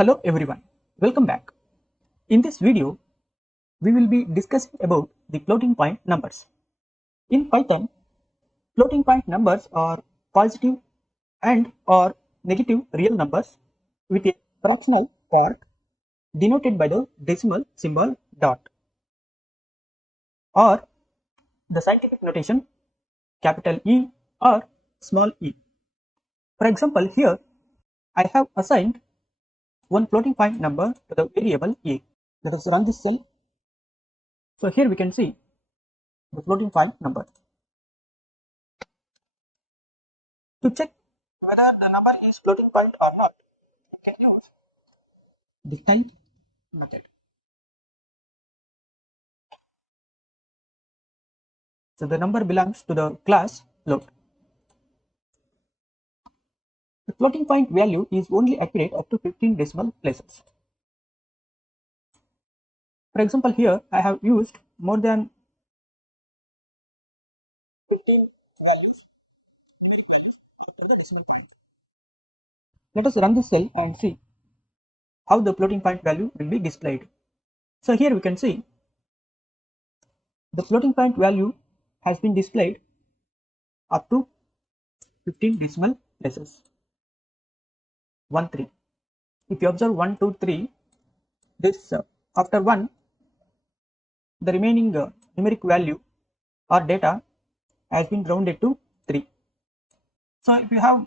Hello everyone, welcome back. In this video, we will be discussing about the floating point numbers. In Python, floating point numbers are positive and or negative real numbers with a fractional part denoted by the decimal symbol dot or the scientific notation capital E or small e. For example, here I have assigned one floating point number to the variable a. Let us run this cell. So here we can see the floating point number. To check whether the number is floating point or not, you can use the type method. So the number belongs to the class float. The floating point value is only accurate up to 15 decimal places. For example, here I have used more than 15 values for the decimal point. Let us run this cell and see how the floating point value will be displayed. So here we can see the floating point value has been displayed up to 15 decimal places. 1, 3. If you observe 1, 2, 3, this after 1, the remaining numeric value or data has been rounded to 3. So if you have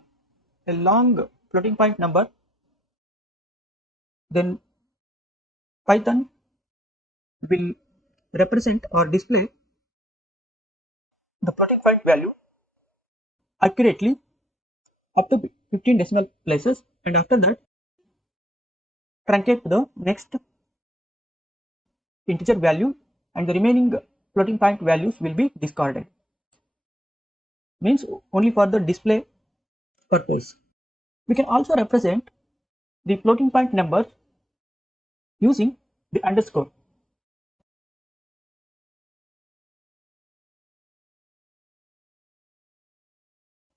a long floating point number, then Python will represent or display the floating point value accurately up to 15 decimal places, and after that truncate to the next integer value, and the remaining floating point values will be discarded. Means only for the display purpose. We can also represent the floating point numbers using the underscore.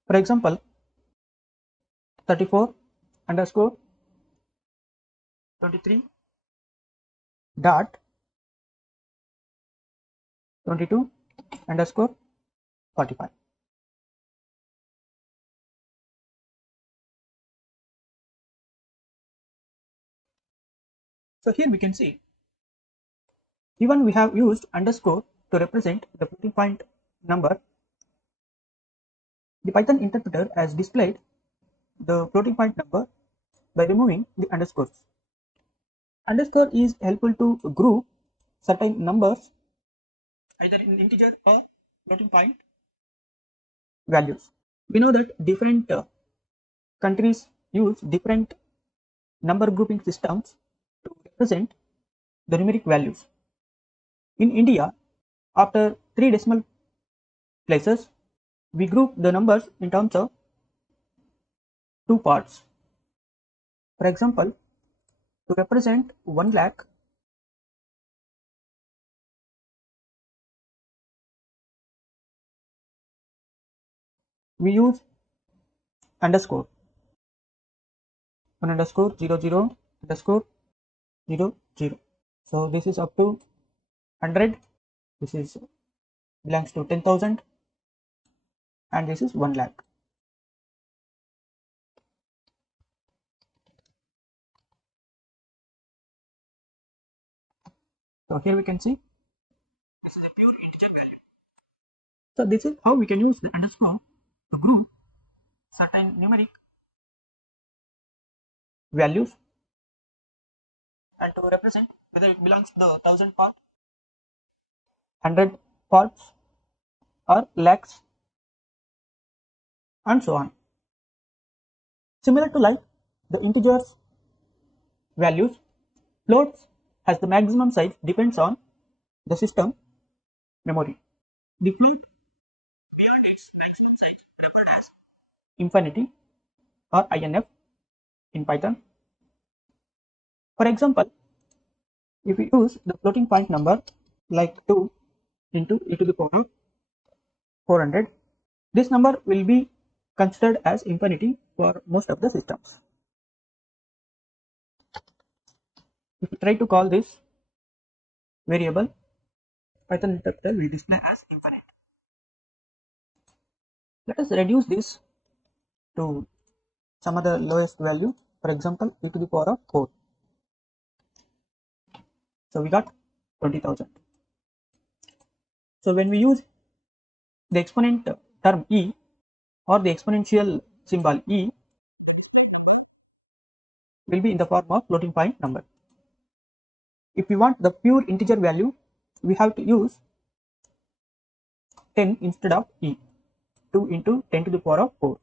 For example, 34 underscore 23 dot 22 underscore 45. So here we can see, even we have used underscore to represent the floating point number, the Python interpreter has displayed the floating point number by removing the underscores. Underscore is helpful to group certain numbers either in integer or floating point values. We know that different countries use different number grouping systems to represent the numeric values. In India, after 3 decimal places, we group the numbers in terms of 2 parts. For example, to represent 1 lakh, we use underscore 1 underscore 00 underscore 00. So this is up to 100. This is belongs to 10,000, and this is 1 lakh. So here we can see this is a pure integer value. So this is how we can use the underscore to group certain numeric values and to represent whether it belongs to the 1000 part, 100 parts, or lakhs, and so on. Similar to like the integers values, floats has the maximum size depends on the system memory. The float beyond its maximum size referred as infinity or INF in Python. For example, if we use the floating point number like 2 into e to the power of 400, this number will be considered as infinity for most of the systems. If we try to call this variable, Python interpreter will display as infinite. Let us reduce this to some other lowest value, for example e to the power of 4. So we got 20,000. So when we use the exponent term e or the exponential symbol e, will be in the form of floating point number. If we want the pure integer value, we have to use 10 instead of e, 2 into 10 to the power of 4.